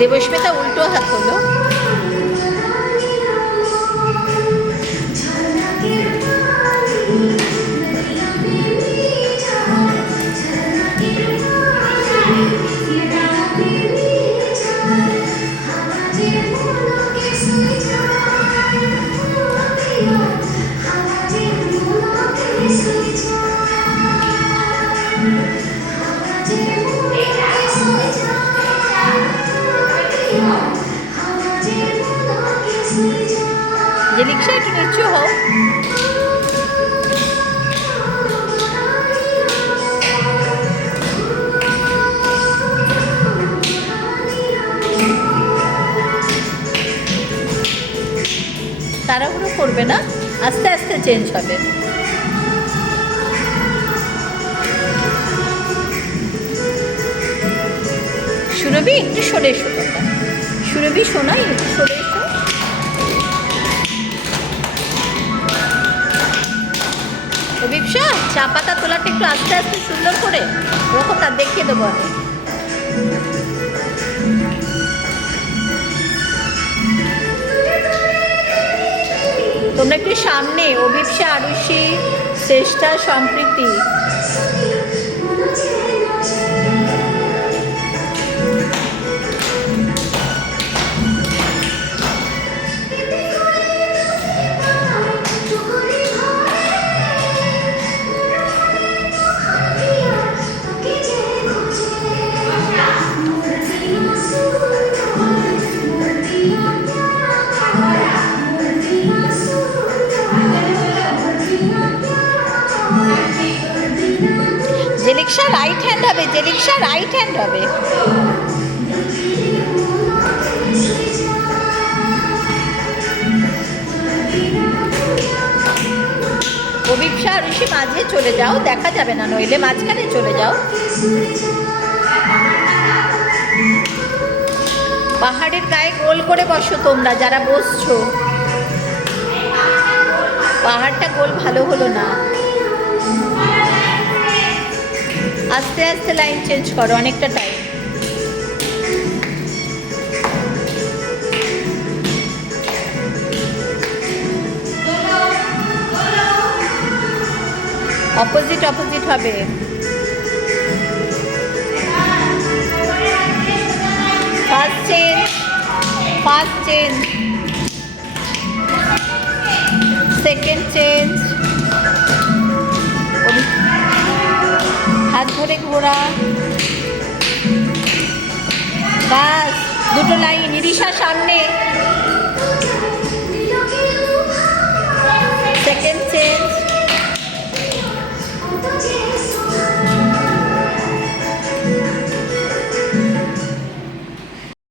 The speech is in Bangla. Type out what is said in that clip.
দেবস্মিতা উল্টো হাত হলো। জেলিক্সা একটু নিচু হও। তাড়াহুড়ো করবে না, আস্তে আস্তে চেঞ্জ হবে। সুরভি একটু সরে এসো, সুরভি শোনাই একটু সরে এসো। অভিপ্সা চা পাতা তোলাটা একটু আস্তে আস্তে সুন্দর করে ওরকম তার দেখিয়ে দেবো আমি। তোমরা একটু সামনে, অভিপ্সা, আরুষি, শ্রেষ্ঠা, সম্প্রীতি। জেলিক্সা রাইট হ্যান্ড হবে, জেলিক্সা রাইট হ্যান্ড হবে। অভিপ্সা ঋষি মাঝে চলে যাও, দেখা যাবে না, নইলে মাঝখানে চলে যাও। পাহাড়ের গায়ে গোল করে বসো তোমরা যারা বসছো। পাহাড়টা গোল ভালো হলো না, আস্তে আস্তে লাইন চেঞ্জ করো, অনেকটা টাইম। অপোজিট অপোজিট হবে। First change, first change, second change, হাত ধরে ঘোরা, বাস দুটো লাইন। ইরিশা সামনে,